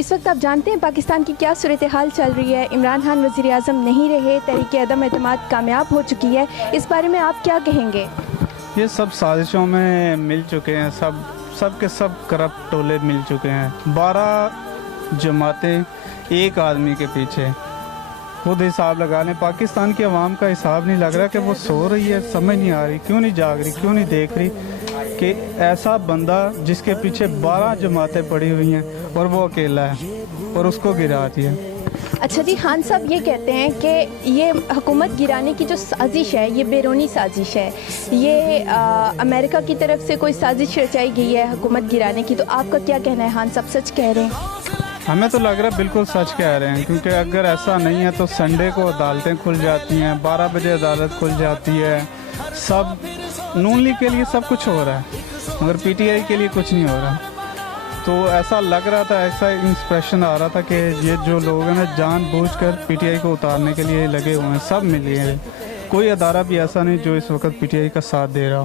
اس وقت آپ جانتے ہیں پاکستان کی کیا صورتحال چل رہی ہے. عمران خان وزیر اعظم نہیں رہے, تحریک عدم اعتماد کامیاب ہو چکی ہے. اس بارے میں آپ کیا کہیں گے؟ یہ سب سازشوں میں مل چکے ہیں, سب کے سب کرپٹ ٹولے مل چکے ہیں. 12 جماعتیں ایک آدمی کے پیچھے. خود حساب لگا لیں, پاکستان کی عوام کا حساب نہیں لگ رہا کہ وہ سو رہی ہے, سمجھ نہیں آ رہی, کیوں نہیں جاگ رہی, کیوں نہیں دیکھ رہی کہ ایسا بندہ جس کے پیچھے 12 جماعتیں پڑی ہوئی ہیں اور وہ اکیلا ہے اور اس کو گرا دیا. اچھا جی, خان صاحب یہ کہتے ہیں کہ یہ حکومت گرانے کی جو سازش ہے یہ بیرونی سازش ہے, یہ امریکہ کی طرف سے کوئی سازش رچائی گئی ہے حکومت گرانے کی. تو آپ کا کیا کہنا ہے خان صاحب, سچ کہہ رہے ہیں؟ ہمیں تو لگ رہا ہے بالکل سچ کہہ رہے ہیں, کیونکہ اگر ایسا نہیں ہے تو سنڈے کو عدالتیں کھل جاتی ہیں, 12 بجے عدالت کھل جاتی ہے. سب نون لیگ کے لیے سب کچھ ہو رہا ہے مگر پی ٹی آئی کے لیے کچھ نہیں ہو رہا. تو ایسا لگ رہا تھا, ایسا انسپریشن آ رہا تھا کہ یہ جو لوگ ہیں نا جان بوجھ کر پی ٹی آئی کو اتارنے کے لیے لگے ہوئے ہیں. سب مل گئے ہیں, کوئی ادارہ بھی ایسا نہیں جو اس وقت پی ٹی آئی کا ساتھ دے رہا ہو.